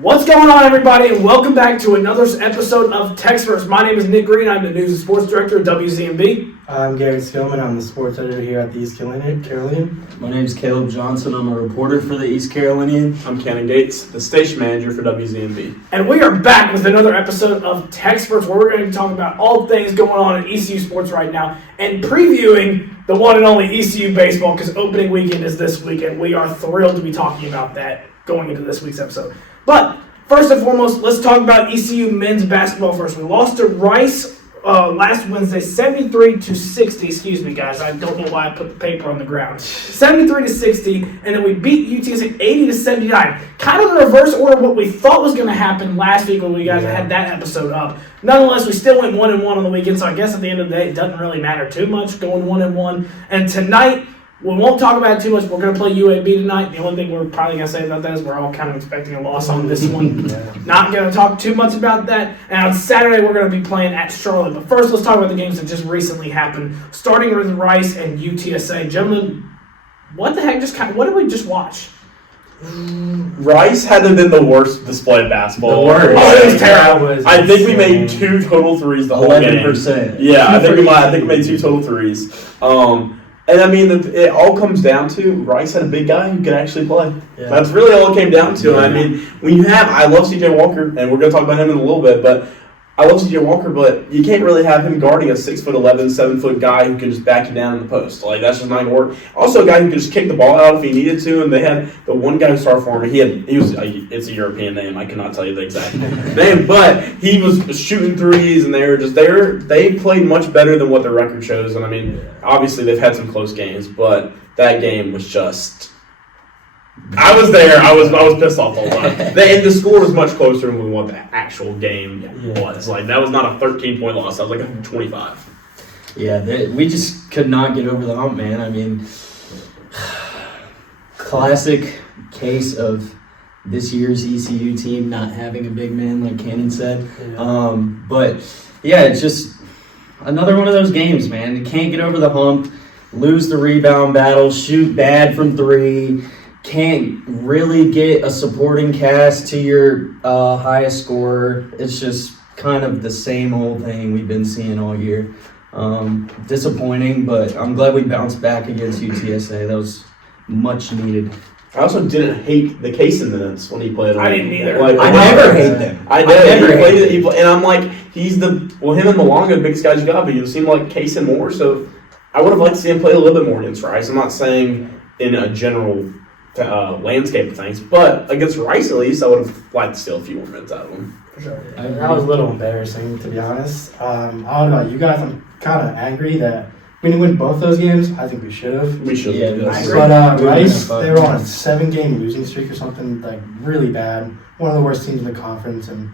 What's going on, everybody, and welcome back to another episode of TECSpertZ. My name is Nick Green. I'm the News and Sports Director at WZMB. I'm Garrett Skillman. I'm the sports editor here at the East Carolinian. My name is Caleb Johnson. I'm a reporter for the East Carolinian. I'm Cannon Gates, the station manager for WZMB. And we are back with another episode of TECSpertZ, where we're going to be talking about all things going on in ECU sports right now and previewing the one and only ECU baseball, because opening weekend is this weekend. We are thrilled to be talking about that going into this week's episode. But first and foremost, let's talk about ECU men's basketball first. We lost to Rice last Wednesday, 73-60. Excuse me, guys. I don't know why I put the paper on the ground. 73-60, and then we beat UTSA 80-79. Kind of the reverse order of what we thought was going to happen last week when we guys had that episode up. Nonetheless, we still went 1-1 on the weekend, so I guess at the end of the day, it doesn't really matter too much going 1-1. And tonight, we won't talk about it too much. We're going to play UAB tonight. The only thing we're probably going to say about that is we're all kind of expecting a loss on this one. Not going to talk too much about that. And on Saturday, we're going to be playing at Charlotte. But first, let's talk about the games that just recently happened, starting with Rice and UTSA. Gentlemen, what the heck what did we just watch? Rice had to have been the worst display of basketball. The worst. Oh, it was terrible. I think we made 2 total threes the whole 11%. game. Yeah, I think we made 2 total threes. And I mean, it all comes down to Rice had a big guy who could actually play. Yeah. That's really all it came down to. Yeah. I mean, I love C.J. Walker, and we're going to talk about him in a little bit, but I love C.J. Walker, but you can't really have him guarding a 6'11", 7-foot guy who can just back you down in the post. Like, that's just not going to work. Also, a guy who could just kick the ball out if he needed to, and they had the one guy who started for him. It's a European name. I cannot tell you the exact name, but he was shooting threes, and they played much better than what their record shows. And I mean, obviously they've had some close games, but that game was just. I was there. I was pissed off the whole time. The score was much closer than what the actual game was. Like, that was not a 13-point loss. That was like a 25. Yeah, we just could not get over the hump, man. I mean, classic case of this year's ECU team not having a big man, like Cannon said. Yeah. But yeah, it's just another one of those games, man. You can't get over the hump, lose the rebound battle, shoot bad from 3. Can't really get a supporting cast to your highest scorer. It's just kind of the same old thing we've been seeing all year. Disappointing, but I'm glad we bounced back against UTSA. That was much needed. I also didn't hate the Kaysen minutes when he played. I didn't either. I never hate them. I did. And I'm like, him and Malonga, the biggest guys you got, but you seem like Kaysen more. So I would have liked to see him play a little bit more against Rice. I'm not saying in a general landscape of things, but against Rice at least, I would have liked to steal a few more minutes out of him. For sure. That was a little embarrassing, to be honest. I don't know about you guys. I'm kind of angry that we didn't win both those games. I think we should have. We should have. But Rice, they were on a 7-game losing streak or something, like really bad. One of the worst teams in the conference, and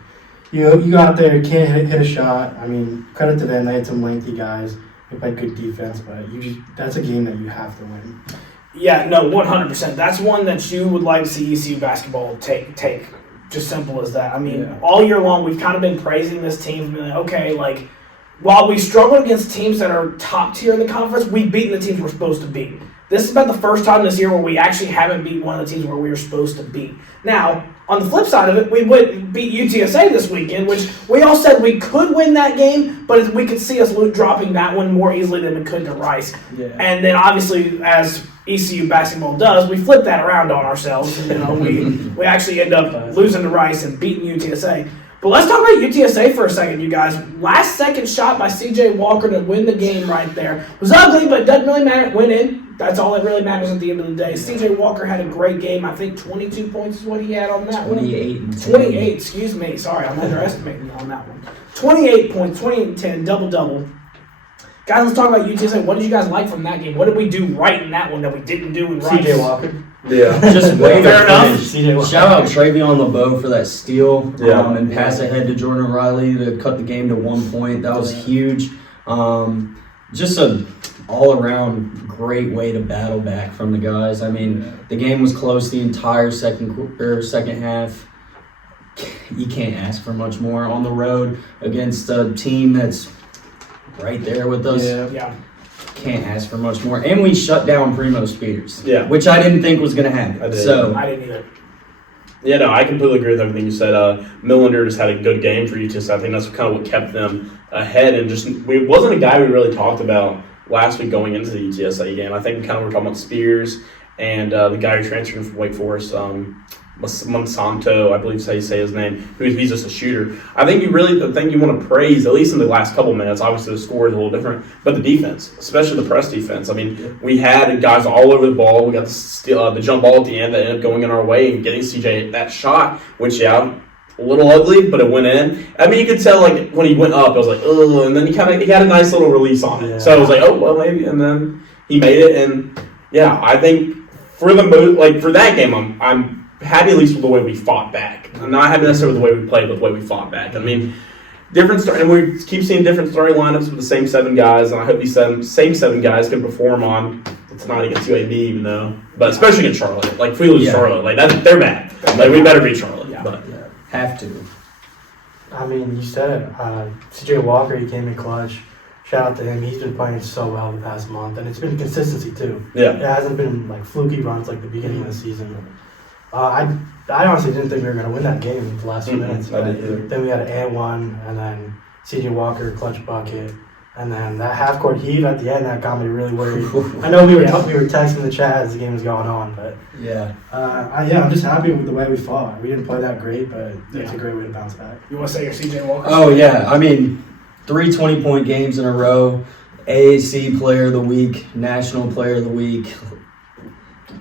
you go out there, you can't hit a shot. I mean, credit to them. They had some lengthy guys. They played good defense, but that's a game that you have to win. Yeah, no, 100%. That's one that you would like to see ECU basketball take. Just simple as that. I mean, all year long, we've kind of been praising this team. Being like, okay, like, while we struggle against teams that are top tier in the conference, we've beaten the teams we're supposed to beat. This is about the first time this year where we actually haven't beat one of the teams where we were supposed to beat. Now, on the flip side of it, we beat UTSA this weekend, which we all said we could win that game, but we could see us dropping that one more easily than we could to Rice. Yeah. And then, obviously, as ECU basketball does, we flip that around on ourselves. We actually end up losing to Rice and beating UTSA. But let's talk about UTSA for a second, you guys. Last second shot by C.J. Walker to win the game right there. It was ugly, but it doesn't really matter. It went in. That's all that really matters at the end of the day. C.J. Walker had a great game. I think 22 points is what he had on that 28 one. 28, excuse me. Sorry, I'm underestimating on that one. 28 points, 28 and 10, double-double. Guys, let's talk about UTSA. What did you guys like from that game? What did we do right in that one that we didn't do in Rice? C.J. Walker. Yeah. Just way fair enough. Shout out Travion LeBeau for that steal and pass ahead to Jordan Riley to cut the game to 1 point. That was huge. Just a all-around great way to battle back from the guys. I mean, the game was close the entire second half. You can't ask for much more on the road against a team that's right there with us. Yeah. Can't ask for much more. And we shut down Primo Spears, which I didn't think was going to happen. I didn't either. Yeah, no, I completely agree with everything you said. Millender just had a good game for UTSA. I think that's kind of what kept them ahead. And just we wasn't a guy we really talked about last week going into the UTSA game. I think we kind of were talking about Spears and the guy who transferred from Wake Forest, Monsanto, I believe is how you say his name. He's just a shooter. I think the thing you want to praise, at least in the last couple minutes, obviously the score is a little different, but the defense, especially the press defense. I mean, we had guys all over the ball. We got the jump ball at the end that ended up going in our way and getting CJ that shot, which, yeah, a little ugly, but it went in. I mean, you could tell, like, when he went up, I was like, oh, and then he had a nice little release on it. Yeah. So I was like, oh, well, maybe, and then he made it, and, yeah, I think for that game, I'm happy at least with the way we fought back. I'm not happy necessarily with the way we played, but the way we fought back. I mean, and we keep seeing different starting lineups with the same 7 guys, and I hope these same 7 guys can perform on tonight against UAB, even though, but especially against Charlotte. Like, if we lose Charlotte, like, they're bad. Like, we better beat Charlotte. Yeah. But Have to. I mean, you said it. CJ Walker, he came in clutch. Shout out to him. He's been playing so well the past month, and it's been consistency too. yeah. It hasn't been like fluky runs like the beginning of the season. I honestly didn't think we were going to win that game in the last few minutes. I did either. Then we had an and one, and then CJ Walker clutch bucket, and then that half court heave at the end that got me really worried. I know we were texting the chat as the game was going on, but Yeah. I'm just happy with the way we fought. We didn't play that great, but it's a great way to bounce back. You want to say your CJ Walker? Oh, yeah. I mean, 3 20-point games in a row. AAC Player of the Week, National Player of the Week.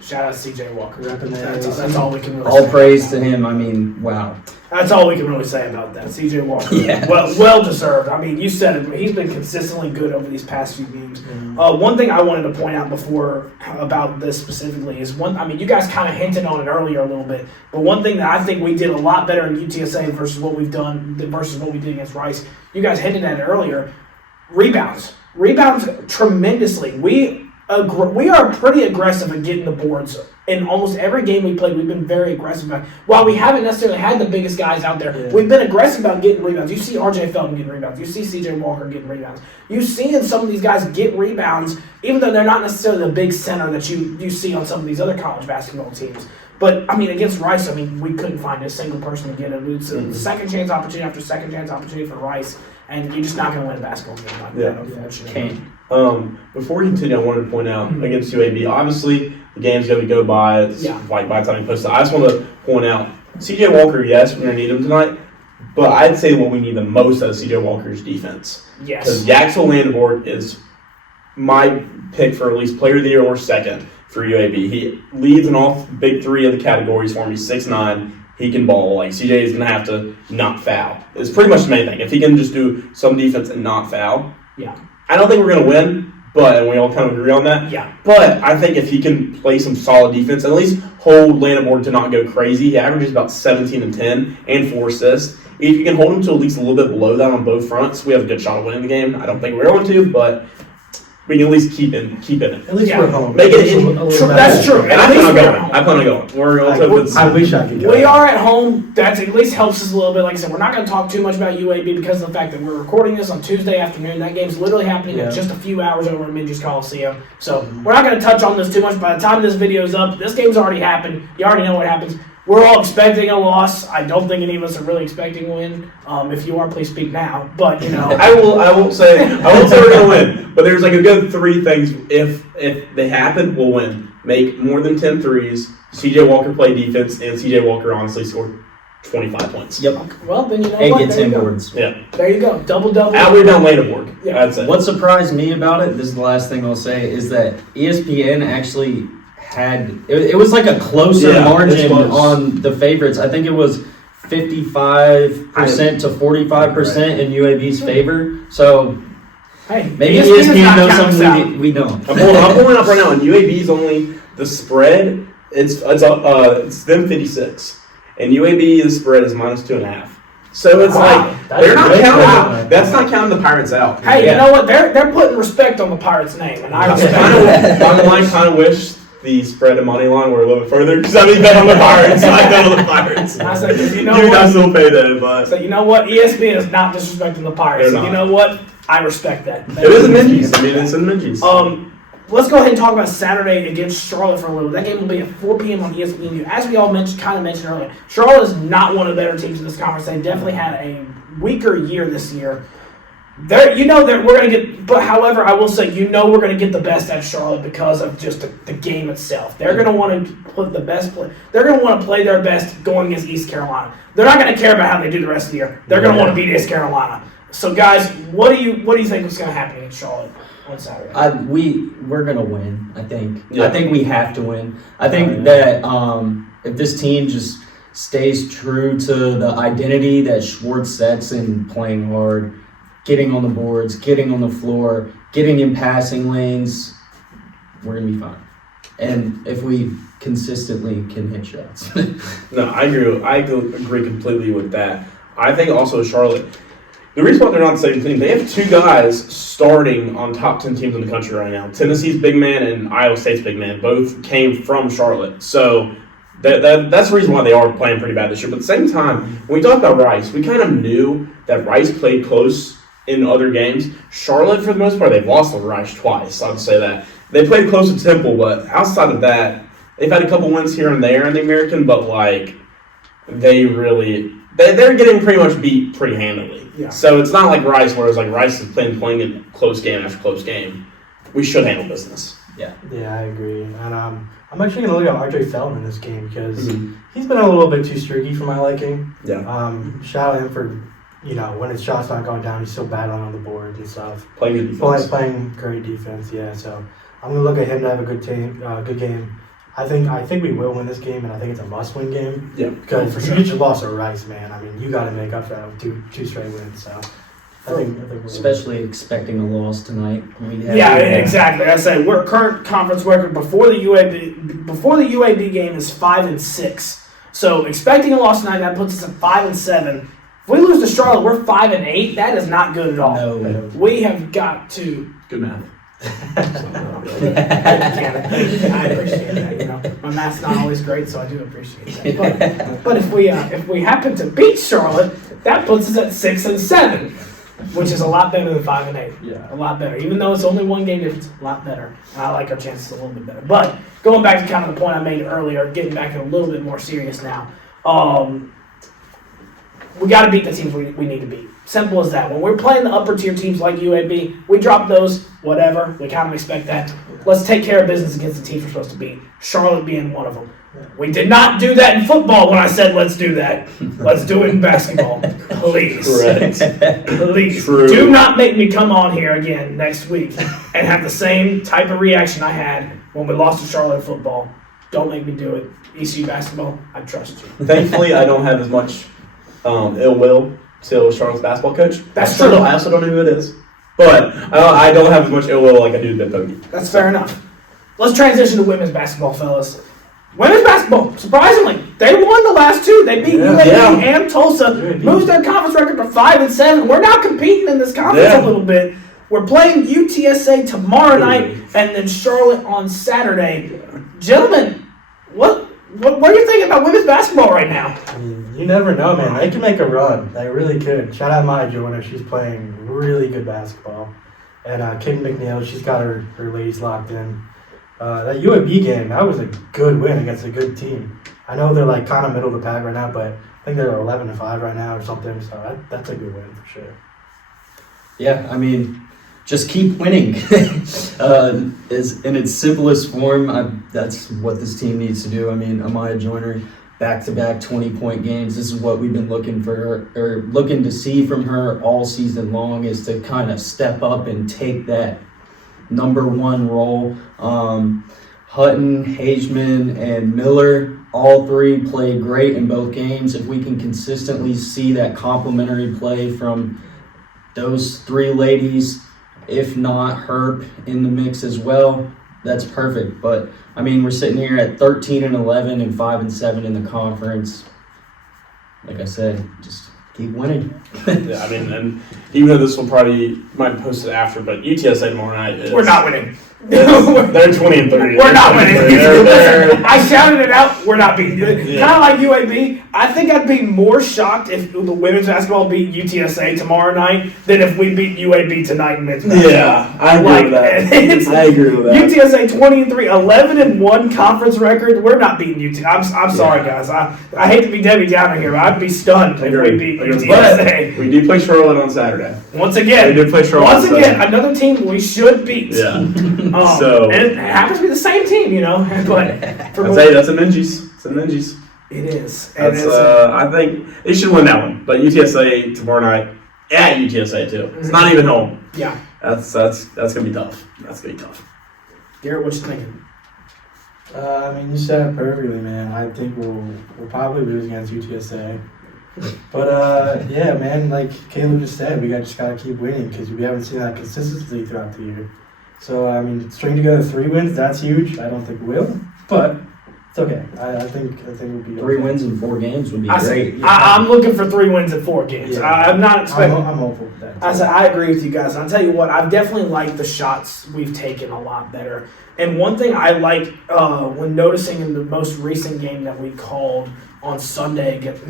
Shout out to CJ Walker. Repping the That's all we can really All say praise about to that. him. I mean, wow. That's all we can really say about that. CJ Walker, Yeah. well deserved. I mean, you said it. He's been consistently good over these past few games. One thing I wanted to point out before about this specifically is I mean, you guys kind of hinted on it earlier a little bit, but one thing that I think we did a lot better in UTSA versus what we did against Rice. You guys hinted at it earlier. Rebounds tremendously. We are pretty aggressive at getting the boards. In almost every game we played, we've been very aggressive about. While we haven't necessarily had the biggest guys out there, we've been aggressive about getting rebounds. You see RJ Felton getting rebounds. You see CJ Walker getting rebounds. You've seen some of these guys get rebounds, even though they're not necessarily the big center that you see on some of these other college basketball teams. But, I mean, against Rice, I mean, we couldn't find a single person to get it. It's a second chance opportunity after second chance opportunity for Rice, and you're just not going to win a basketball game like that, unfortunately. Before we continue, I wanted to point out against UAB, obviously the game's going to go by. It's like by the time you post it. I just want to point out CJ Walker, yes, we're going to need him tonight, but I'd say what we need the most out of CJ Walker's defense. Yes. Because Yaxel Landeboard is my pick for at least player of the year or second for UAB. He leads in all big 3 of the categories for me. 6'9". He can ball. Like, CJ is going to have to not foul. It's pretty much the main thing. If he can just do some defense and not foul. Yeah. I don't think we're going to win, and we all kind of agree on that. Yeah. But I think if he can play some solid defense, and at least hold Landeboard to not go crazy, he averages about 17 and 10 and 4 assists. If you can hold him to at least a little bit below that on both fronts, we have a good shot of winning the game. I don't think we're going to, but we can at least keep in it. At least we're home. Make it That's true. And I plan on going. We're going to I wish I could go. We are at home. That at least helps us a little bit. Like I said, we're not going to talk too much about UAB because of the fact that we're recording this on Tuesday afternoon. That game's literally happening in just a few hours over in Minges Coliseum. So we're not going to touch on this too much. By the time this video is up, this game's already happened. You already know what happens. We're all expecting a loss. I don't think any of us are really expecting a win. If you are, please speak now. But, you know. I won't say we're going to win. But there's like a good 3 things. If they happen, we'll win. Make more than 10 threes. CJ Walker play defense, and CJ Walker honestly scored 25 points. Yep. Well, then you know And what? get There 10 you go. boards. Yeah. There you go. Double. Out rebound Landeboard. Yeah. That's it. What surprised me about it, this is the last thing I'll say, is that ESPN actually had, it was like a closer margin on the favorites. I think it was 55% to 45% in UAB's favor. So Hey, maybe ESPN's ESPN not knows counting us out. something we don't. I'm pulling up right now, and UAB's only the spread. It's them 56, and UAB the spread is -2.5. So it's like they're not counting. That's not counting the Pirates out. Hey, you know what? They're putting respect on the Pirates' name, and I respect it. I kind of wish the spread and money line were a little bit further because I bet on the Pirates. I bet on the Pirates. I said, you know Dude, what? I still pay that, but So you know what? ESPN is not disrespecting the Pirates. They're So you not. know what? I respect that. it is in Minges. I mean, it's in Minges. let's go ahead and talk about Saturday against Charlotte for a little. That game will be at 4 p.m. on ESPN. As we all mentioned earlier, Charlotte is not one of the better teams in this conference. They definitely had a weaker year this year. We're going to get, but however, I will say, we're going to get the best out of Charlotte because of just the game itself. They're going to want to put the best play. They're going to want to play their best going against East Carolina. They're not going to care about how they do the rest of the year. They're going to want to beat East Carolina. So, guys, what do you think is going to happen against Charlotte on Saturday? We're going to win, I think. Yeah. I think we have to win. I think that if this team just stays true to the identity that Schwartz sets in playing hard, getting on the boards, getting on the floor, getting in passing lanes, we're going to be fine. And if we consistently can hit shots. No, I agree completely with that. I think also Charlotte, the reason why they're not the same team, they have two guys starting on top 10 teams in the country right now. Tennessee's big man and Iowa State's big man both came from Charlotte. So that's the reason why they are playing pretty bad this year. But at the same time, when we talk about Rice, we kind of knew that Rice played close in other games. Charlotte, for the most part, they've lost to Rice twice. I would say that. They played close to Temple, but outside of that, they've had a couple wins here and there in the American, but they're getting pretty much beat pretty handily. Yeah. So it's not like Rice, where it's like Rice is playing a close game after close game. We should handle business. Yeah, I agree. And I'm actually going to look at RJ Feldman in this game because he's been a little bit too streaky for my liking. Yeah. Shout out him for, when his shots not going down, he's still battling on the board and stuff. Playing good defense. Playing great defense, yeah. So I'm going to look at him to have a good game. I think we will win this game, and I think it's a must-win game. Yeah, because for sure. You just lost to Rice, man. I mean, you got to make up for that with two straight wins. So I think especially expecting a loss tonight. Exactly. I said we're current conference record before the UAB game is 5-6. So expecting a loss tonight, that puts us at 5-7. If we lose to Charlotte, we're 5-8. That is not good at all. No. We have got to. Good math. I appreciate that. My math's not always great, so I do appreciate that. But if we happen to beat Charlotte, that puts us at 6-7, which is a lot better than 5-8. Yeah, a lot better. Even though it's only one game difference, a lot better. And I like our chances a little bit better. But going back to kind of the point I made earlier, getting back a little bit more serious now. We got to beat the teams we need to beat. Simple as that. When we're playing the upper tier teams like UAB, we drop those, whatever. We kind of expect that. Let's take care of business against the teams we're supposed to beat. Charlotte being one of them. We did not do that in football when I said let's do that. Let's do it in basketball. Please. Correct. Please. True. Do not make me come on here again next week and have the same type of reaction I had when we lost to Charlotte in football. Don't make me do it. ECU basketball, I trust you. Thankfully, I don't have as much ill will to Charlotte's basketball coach. That's true. I also don't know who it is. But I don't have as much ill will like I do to Ben Togi. That's fair enough. Let's transition to women's basketball, fellas. Women's basketball, surprisingly, they won the last two. They beat UAB and Tulsa, moves their conference record to 5-7. We're now competing in this conference a little bit. We're playing UTSA tomorrow night and then Charlotte on Saturday. Gentlemen, what are you thinking about women's basketball right now? I mean, you never know, man. They can make a run. They really could. Shout out Maya Joyner. She's playing really good basketball. And Kaden McNeil, she's got her ladies locked in. That UAB game, that was a good win against a good team. I know they're like kind of middle of the pack right now, but I think they're 11-5 right now or something. So that's a good win for sure. Yeah, I mean, just keep winning. Is in its simplest form, that's what this team needs to do. I mean, Amaya Joyner, back-to-back 20-point games. This is what we've been looking for her, or looking to see from her all season long, is to kind of step up and take that number one role. Hutton, Hageman, and Miller, all three played great in both games. If we can consistently see that complementary play from those three ladies, if not Herb in the mix as well, that's perfect. But I mean, we're sitting here at 13-11 and 5-7 in the conference. Like I said, just keep winning. Yeah, I mean, and even though this will might post it after, but UTSA tomorrow night is... We're not winning. They're 20-3. We're not winning. They're- I shouted it out. We're not beating it. Yeah. Kind of like UAB. I think I'd be more shocked if the women's basketball beat UTSA tomorrow night than if we beat UAB tonight in men's basketball. Yeah, I agree with that. I agree with that. UTSA 20-3, 11-1 conference record. We're not beating UT. I'm sorry, guys. I hate to be Debbie Downer here, but I'd be stunned if we beat UTSA. But we do play Charlotte on Saturday. Once again, We did play Charlotte. once again, another team we should beat. Yeah. And it happens to be the same team, But That's a Minji's. It's a Minji's. it is. And That's I think they should win that one. But UTSA tomorrow night at UTSA too. It's not even home. Yeah. That's gonna be tough. That's gonna be tough. Garrett, what you thinking? You said it perfectly, man. I think we'll probably lose against UTSA. But yeah, man, like Caleb just said, we just gotta keep winning because we haven't seen that consistency throughout the year. So string together 3 wins, that's huge. I don't think we will, but it's okay. I think we'll be 3 okay. wins in 4 games would be great. I'm looking for 3 wins in 4 games. Yeah. I'm not expecting. I'm hopeful with that. I said I agree with you guys. I'll tell you what, I've definitely liked the shots we've taken a lot better. And one thing I like when noticing in the most recent game that we called on Saturday against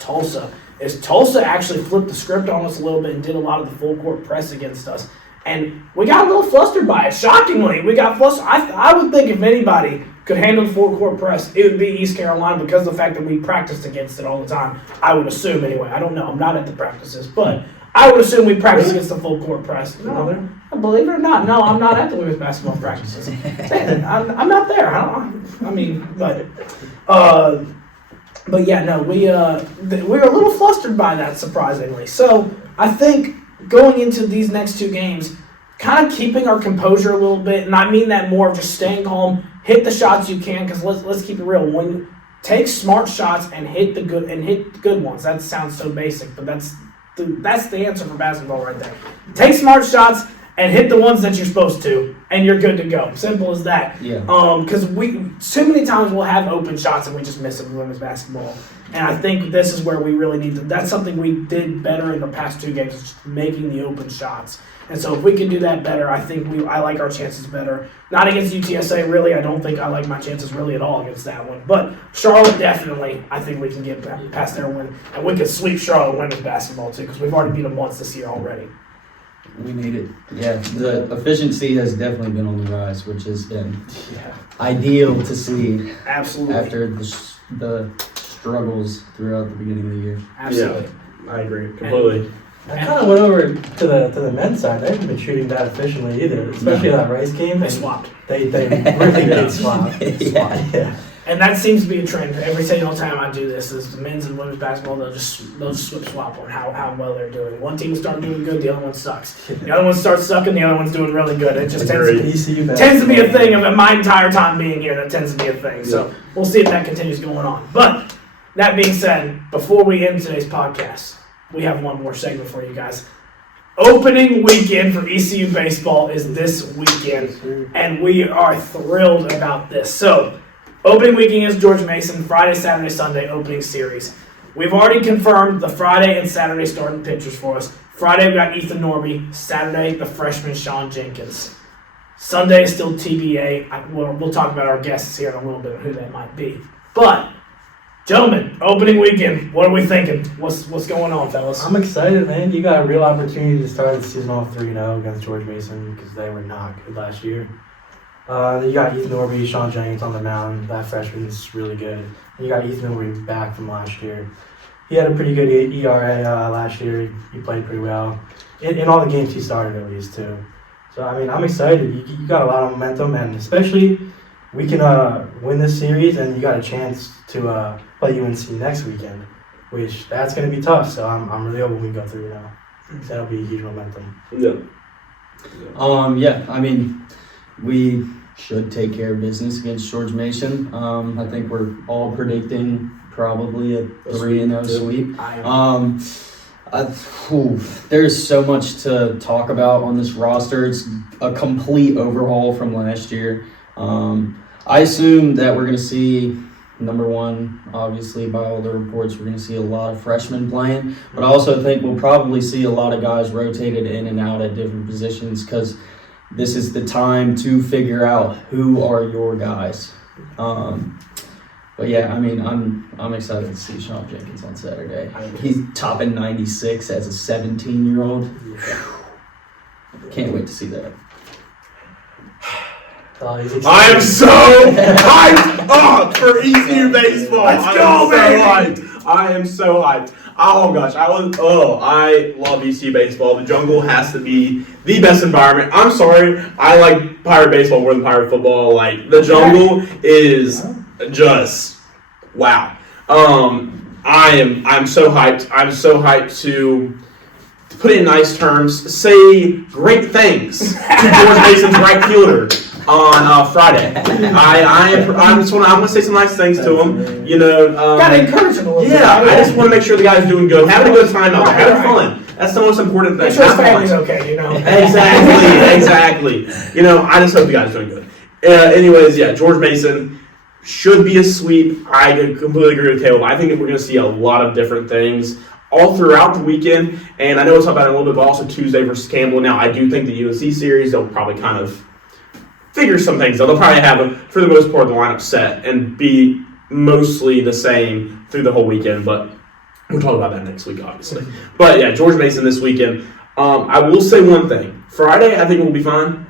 Tulsa, is Tulsa actually flipped the script on us a little bit and did a lot of the full court press against us. And we got a little flustered by it. Shockingly, we got flustered. I would think if anybody could handle the full court press, it would be East Carolina because of the fact that we practiced against it all the time. I would assume anyway. I don't know. I'm not at the practices, but I would assume we practice against the full court press. No, believe it or not, no, I'm not at the women's basketball practices. I'm not there. But yeah, no, we were a little flustered by that, surprisingly. So I think going into these next 2 games, kind of keeping our composure a little bit, and I mean that more of just staying calm, hit the shots you can, because let's keep it real. When take smart shots and hit the good ones. That sounds so basic, but that's the answer for basketball right there. Take smart shots and hit the ones that you're supposed to, and you're good to go. Simple as that. Yeah. Because too many times we'll have open shots and we just miss them in women's basketball. And I think this is where we really need to. That's something we did better in the past 2 games, is just making the open shots. And so if we can do that better, I think I like our chances better. Not against UTSA, really. I don't think I like my chances really at all against that one. But Charlotte, definitely, I think we can get past their win. And we can sweep Charlotte women's basketball, too, because we've already beat them once this year already. We need it. Yeah, the efficiency has definitely been on the rise, which has been ideal to see. Absolutely. After the struggles throughout the beginning of the year. Absolutely. Yeah, I agree completely. I kind of went over to the men's side. They haven't been shooting that efficiently either, especially in that Rice game. They swapped. They really did swap. Yeah. And that seems to be a trend. Every single time I do this, is the men's and women's basketball, they'll just swap on how well they're doing. One team will start doing good, the other one sucks. The other one starts sucking, the other one's doing really good. It just tends to be a thing of my entire time being here. That tends to be a thing. So we'll see if that continues going on. But that being said, before we end today's podcast, we have one more segment for you guys. Opening weekend for ECU baseball is this weekend, and we are thrilled about this. So, opening weekend is George Mason, Friday, Saturday, Sunday, opening series. We've already confirmed the Friday and Saturday starting pitchers for us. Friday, we got Ethan Norby. Saturday, the freshman Sean Jenkins. Sunday is still TBA. We'll talk about our guests here in a little bit, who that might be. But, gentlemen, opening weekend, what are we thinking? What's going on, fellas? I'm excited, man. You got a real opportunity to start the season off 3-0 against George Mason because they were not good last year. You got Ethan Norby, Sean Jenkins on the mound. That freshman's really good. And you got Ethan Norby back from last year. He had a pretty good ERA last year. He played pretty well. In all the games he started, at least, too. So, I'm excited. You got a lot of momentum, and especially we can win this series, and you got a chance to play UNC next weekend, which that's going to be tough. So I'm really hoping we go through now. That'll be a huge momentum. We should take care of business against George Mason. I think we're all predicting probably a 3-0 sweep. There's so much to talk about on this roster. It's a complete overhaul from last year. I assume that we're going to see, number one, obviously by all the reports, we're going to see a lot of freshmen playing. But I also think we'll probably see a lot of guys rotated in and out at different positions because this is the time to figure out who are your guys. But yeah, I mean, I'm excited to see Sean Jenkins on Saturday. He's topping 96 as a 17-year-old. Can't wait to see that. I am so hyped up for ECU baseball. Let's go, baby! I am so hyped. Oh gosh, I love ECU baseball. The jungle has to be the best environment. I'm sorry, I like Pirate baseball more than Pirate football. Like the jungle is just wow. I'm so hyped. I'm so hyped to put it in nice terms, say great things to George Mason's right fielder on Friday. I'm gonna say some nice things to him. You know, gotta encourage him a little bit. Yeah, I just want to make sure the guy's doing good, having a good time out there, having fun. That's the most important thing. Make sure his family's okay, you know. Exactly. You know, I just hope the guy's doing good. Anyways, yeah, George Mason should be a sweep. I completely agree with Caleb. I think that we're going to see a lot of different things all throughout the weekend. And I know we'll talk about it a little bit, but also Tuesday versus Campbell. Now, I do think the UNC series, they'll probably kind of figure some things out. They'll probably have, for the most part, the lineup set and be mostly the same through the whole weekend. But we'll talk about that next week, obviously. But, yeah, George Mason this weekend. I will say one thing. Friday, I think we'll be fine.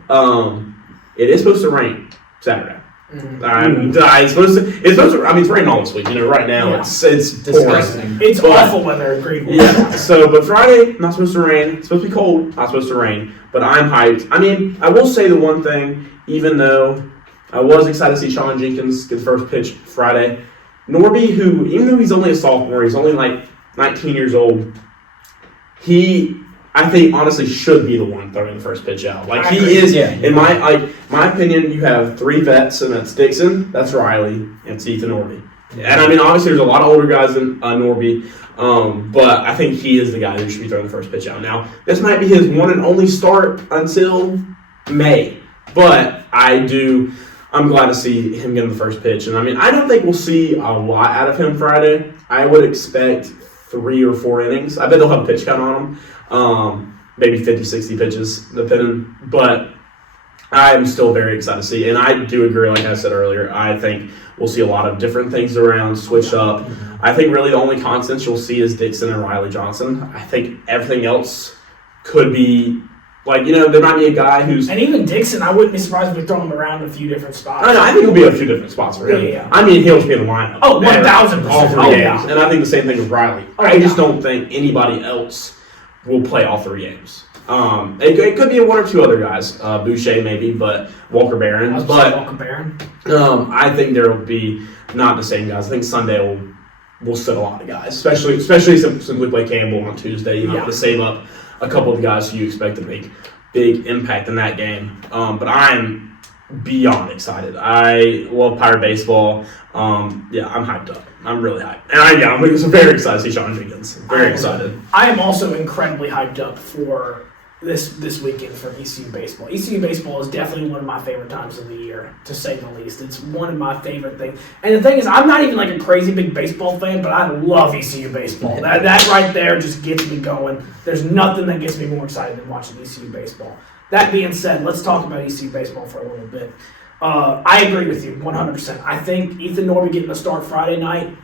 It is supposed to rain Saturday. It's supposed to. I mean, it's raining all this week. You know, right now it's disgusting. It's awful weather. Agreed. Yeah. So, but Friday not supposed to rain. It's supposed to be cold. Not supposed to rain. But I'm hyped. I mean, I will say the one thing. Even though I was excited to see Sean Jenkins get the first pitch Friday, Norby, who even though he's only a sophomore, he's only like 19 years old. I think honestly should be the one throwing the first pitch out. Like he is, in my opinion, you have three vets, and that's Dixon, that's Riley, and it's Ethan Norby. And I mean, obviously, there's a lot of older guys than Norby, but I think he is the guy who should be throwing the first pitch out. Now, this might be his one and only start until May, but I'm glad to see him getting the first pitch. And I mean, I don't think we'll see a lot out of him Friday. I would expect 3 or 4 innings. I bet they'll have a pitch count on him. Maybe 50, 60 pitches, depending. But I'm still very excited to see. And I do agree, like I said earlier, I think we'll see a lot of different things around, switch up. I think really the only constants you'll see is Dixon and Riley Johnson. I think everything else could be, like, you know, there might be a guy who's... And even Dixon, I wouldn't be surprised if we throw him around a few different spots. I think he'll be a few different spots for him. Yeah. I mean, he'll be in the lineup. Oh, 1,000%. All 3 games. And I think the same thing with Riley. I just don't think anybody else will play all 3 games. It could be 1 or 2 other guys, Boucher maybe, but Walker Barron. Walker Barron. I think there will be not the same guys. I think Sunday will sit a lot of guys, especially since we play Campbell on Tuesday. You know, to save up a couple of the guys who you expect to make big impact in that game. But I'm beyond excited. I love Pirate baseball. I'm hyped up. I'm really hyped. And I'm very excited to see Sean Jenkins. Very excited. I am also incredibly hyped up for this weekend for ECU baseball. ECU baseball is definitely one of my favorite times of the year, to say the least. It's one of my favorite things. And the thing is, I'm not even like a crazy big baseball fan, but I love ECU baseball. That right there just gets me going. There's nothing that gets me more excited than watching ECU baseball. That being said, let's talk about ECU baseball for a little bit. I agree with you 100%. I think Ethan Norby getting the start Friday night,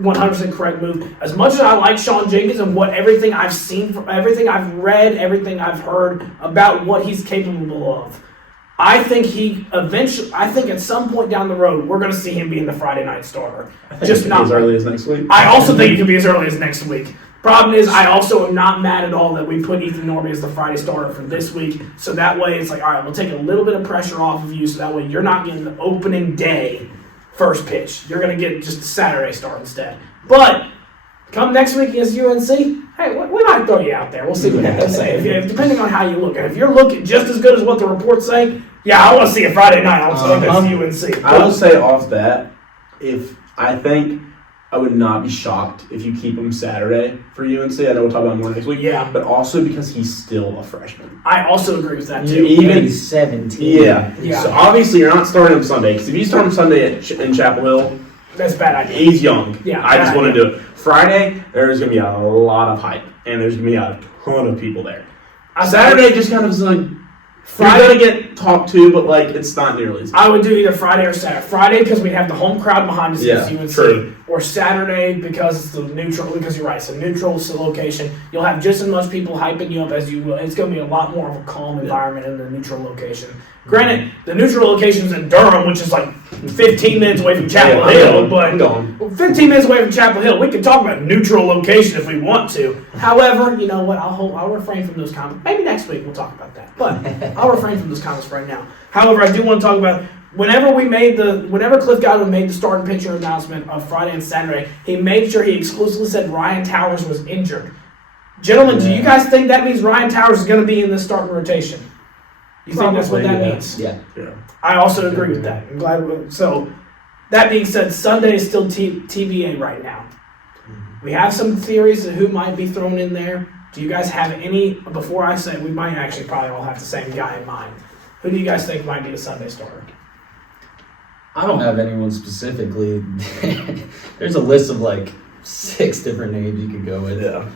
100% correct move. As much as I like Sean Jenkins and everything I've seen, everything I've read, everything I've heard about what he's capable of, I think at some point down the road, we're going to see him being the Friday night starter. Just not as early as next week. I also think it could be as early as next week. Problem is, I also am not mad at all that we put Ethan Norby as the Friday starter for this week. So that way, it's like, all right, we'll take a little bit of pressure off of you. So that way, you're not getting the opening day first pitch. You're going to get just a Saturday start instead. But come next week against UNC, hey, we might throw you out there. We'll see what they have to say. Depending on how you look. And if you're looking just as good as what the reports say, I want to see a Friday night. I want to see UNC. I will say off that, I think I would not be shocked if you keep him Saturday for UNC. I know we'll talk about more next week. Yeah. But also because he's still a freshman. I also agree with that, too. He's 17. Yeah. So obviously you're not starting him Sunday. Because if you start him Sunday in Chapel Hill, that's a bad idea. He's young. Yeah. I just want to do it. Friday, there's going to be a lot of hype. And there's going to be a ton of people there. Saturday just kind of is like Friday, you're gonna get talked to, but like it's not nearly as. I would do either Friday or Saturday. Friday because we have the home crowd behind us Yeah, as UNC, true. or Saturday because it's the neutral. Because you're right, it's a neutral location. You'll have just as much people hyping you up as you will. It's going to be a lot more of a calm environment in the neutral location. Granted, the neutral location is in Durham, which is like 15 minutes away from Chapel Hill, but 15 minutes away from Chapel Hill, we can talk about neutral location if we want to. However, you know what? I'll refrain from those comments. Maybe next week we'll talk about that, but I'll refrain from those comments right now. However, I do want to talk about whenever Cliff Godwin made the starting pitcher announcement of Friday and Saturday, he made sure he exclusively said Ryan Towers was injured. Gentlemen, do you guys think that means Ryan Towers is going to be in this starting rotation? You think that's what that means? Yeah. I also agree with that. I'm glad. So, that being said, Sunday is still TBA right now. We have some theories of who might be thrown in there. Do you guys have any? Before I say, we might actually probably all have the same guy in mind. Who do you guys think might be the Sunday starter? I don't have anyone specifically. There's a list of like 6 different names you could go with. Yeah.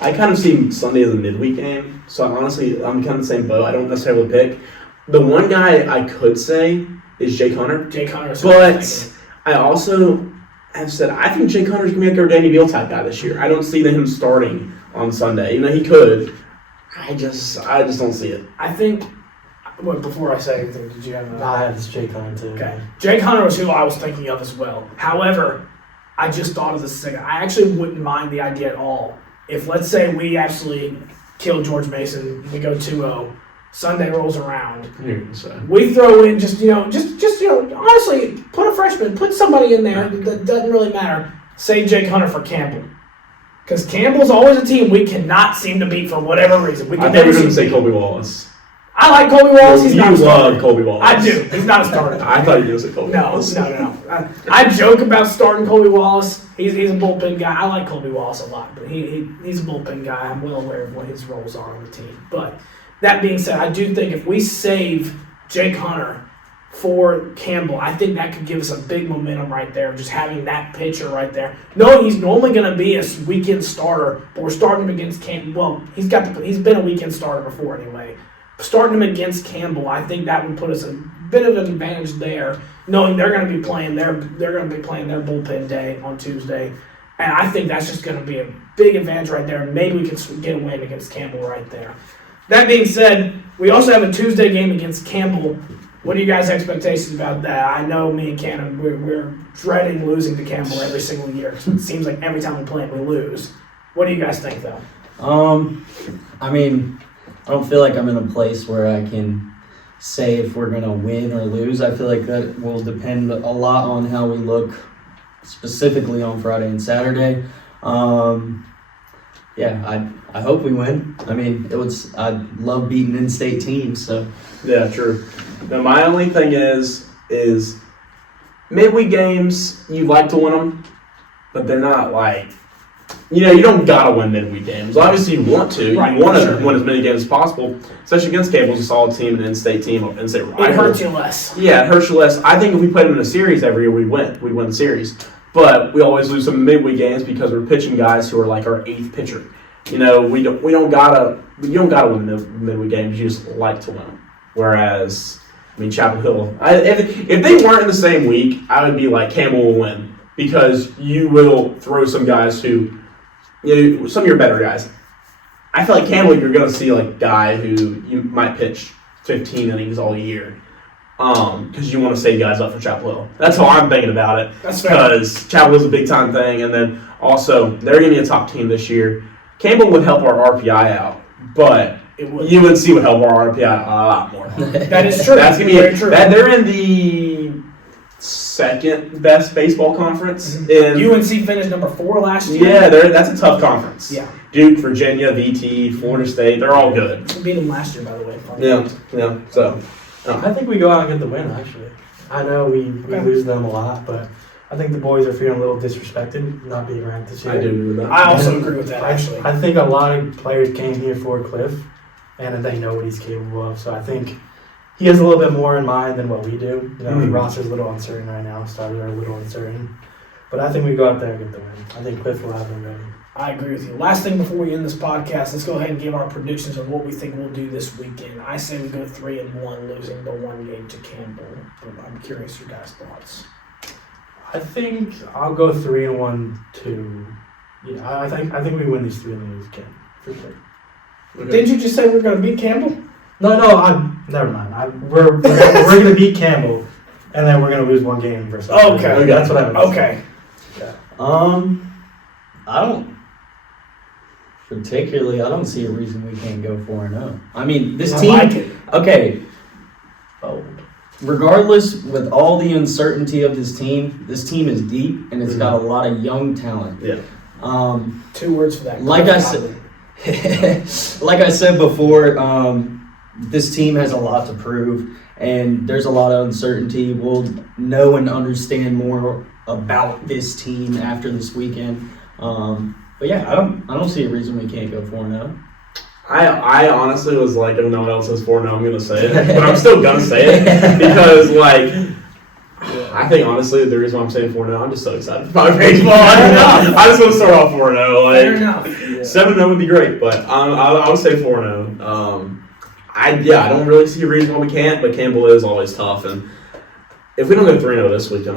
I kind of see Sunday as a midweek game, so I'm kind of the same boat. I don't necessarily pick. The one guy I could say is Jake Hunter. Jake Hunter. But I also have said I think Jake Hunter's going to be like our Danny Beal type guy this year. I don't see him starting on Sunday. You know, he could. I just don't see it. I think. Well, before I say anything, did you have? I had this Jake Hunter too. Okay, Jake Hunter was who I was thinking of as well. However, I just thought of this second. I actually wouldn't mind the idea at all if, let's say, we actually kill George Mason, we go 2-0. Sunday rolls around. We throw in just honestly, put a freshman, put somebody in there that doesn't really matter. Say Jake Hunter for Campbell. Because Campbell's always a team we cannot seem to beat for whatever reason. I thought you were going to say Colby Wallace. I like Colby Wallace. He's not a starter. You love Colby Wallace. I do. He's not a starter. I thought you were going to say Colby Wallace. No. I joke about starting Colby Wallace. He's a bullpen guy. I like Colby Wallace a lot, but he's a bullpen guy. I'm well aware of what his roles are on the team. But that being said, I do think if we save Jake Hunter for Campbell, I think that could give us a big momentum right there, just having that pitcher right there. No, he's normally going to be a weekend starter, but we're starting him against Campbell. Well, he's been a weekend starter before anyway. Starting him against Campbell, I think that would put us a bit of an advantage there, knowing they're going to be playing their bullpen day on Tuesday, and I think that's just going to be a big advantage right there. Maybe we can get a win against Campbell right there. That being said, we also have a Tuesday game against Campbell. What are you guys' expectations about that? I know me and Cannon, we're dreading losing to Campbell every single year. It seems like every time we play it, we lose. What do you guys think, though? I mean, I don't feel like I'm in a place where I can say if we're going to win or lose. I feel like that will depend a lot on how we look specifically on Friday and Saturday. I hope we win. I mean, I love beating in-state teams, so. Yeah, true. Now, my only thing is midweek games, you like to win them, but they're not like, you don't got to win midweek games. Obviously, you want to. Right, you want to sure. win as many games as possible, especially against Cable's a solid team, an in-state team, in-state rival. It hurts you less. Yeah, it hurts you less. I think if we played them in a series every year, we'd win. We'd win the series. But we always lose some midweek games because we're pitching guys who are like our 8th pitcher. We don't gotta win the midweek games. You just like to win them. Whereas, Chapel Hill, if they weren't in the same week, I would be like Campbell will win because you will throw some guys who, some of your better guys. I feel like Campbell, you're gonna see like a guy who you might pitch 15 innings all year. Because you want to save guys up for Chapel Hill. That's how I'm thinking about it. That's fair. Because Chapel Hill's a big time thing, and then also they're going to be a top team this year. Campbell would help our RPI out, but UNC would help our RPI a lot more. That is true. That's going to be very true. They're in the second best baseball conference. Mm-hmm. UNC finished number 4 last year. Yeah, that's a tough conference. Yeah. Duke, Virginia, VT, Florida State, they're all good. We beat them last year, by the way. Yeah. So. I think we go out and get the win, actually. I know we lose them a lot, but I think the boys are feeling a little disrespected not being ranked this year. I do agree with that. I also agree with that, actually. I think a lot of players came here for Cliff, and they know what he's capable of. So I think he has a little bit more in mind than what we do. The roster's a little uncertain right now. Starters are a little uncertain. But I think we go out there and get the win. I think Cliff will have them ready. I agree with you. Last thing before we end this podcast, let's go ahead and give our predictions of what we think we'll do this weekend. I say we go 3-1, losing the one game to Campbell. But I'm curious your guys' thoughts. I think I'll go 3-1 too. Yeah, I think we win these 3 and lose again for sure. Okay. Didn't you just say we're going to beat Campbell? No, never mind. We're gonna beat Campbell, and then we're gonna lose one game versus. Okay. That's what I meant. Okay. I don't particularly. I don't see a reason we can't go 4-0. I mean, this I team. like it. Okay. Oh. Regardless, with all the uncertainty of this team is deep and it's got a lot of young talent. Yeah. 2 words for that. Like I said before, this team has a lot to prove, and there's a lot of uncertainty. We'll know and understand more about this team after this weekend. But yeah, I don't see a reason we can't go 4-0. I honestly was like, if no one else says 4-0, I'm gonna say it, but I'm still gonna say it because like. I think honestly the reason why I'm saying 4-0, I'm just so excited about baseball. I just want to start off 4-0. Fair enough. 7-0 would be great, but I would say 4-0. I don't really see a reason why we can't, but Campbell is always tough, and if we don't go 3-0 this week, then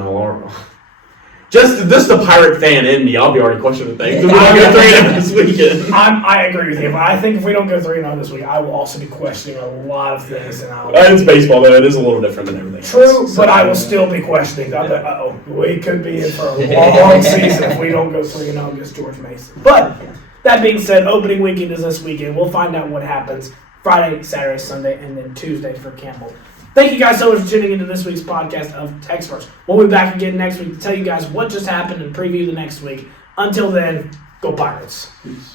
just the Pirate fan in me, I'll be already questioning things. If we don't go 3-0 this weekend. I agree with you. But I think if we don't go 3-0 this week, I will also be questioning a lot of things. And It's baseball, though. It is a little different than everything True, else. but I will still be questioning. I'll be like, we could be in for a long season if we don't go 3-0 against George Mason. But that being said, opening weekend is this weekend. We'll find out what happens Friday, Saturday, Sunday, and then Tuesday for Campbell. Thank you guys so much for tuning into this week's podcast of TECSpertZ. We'll be back again next week to tell you guys what just happened and preview the next week. Until then, go Pirates. Peace.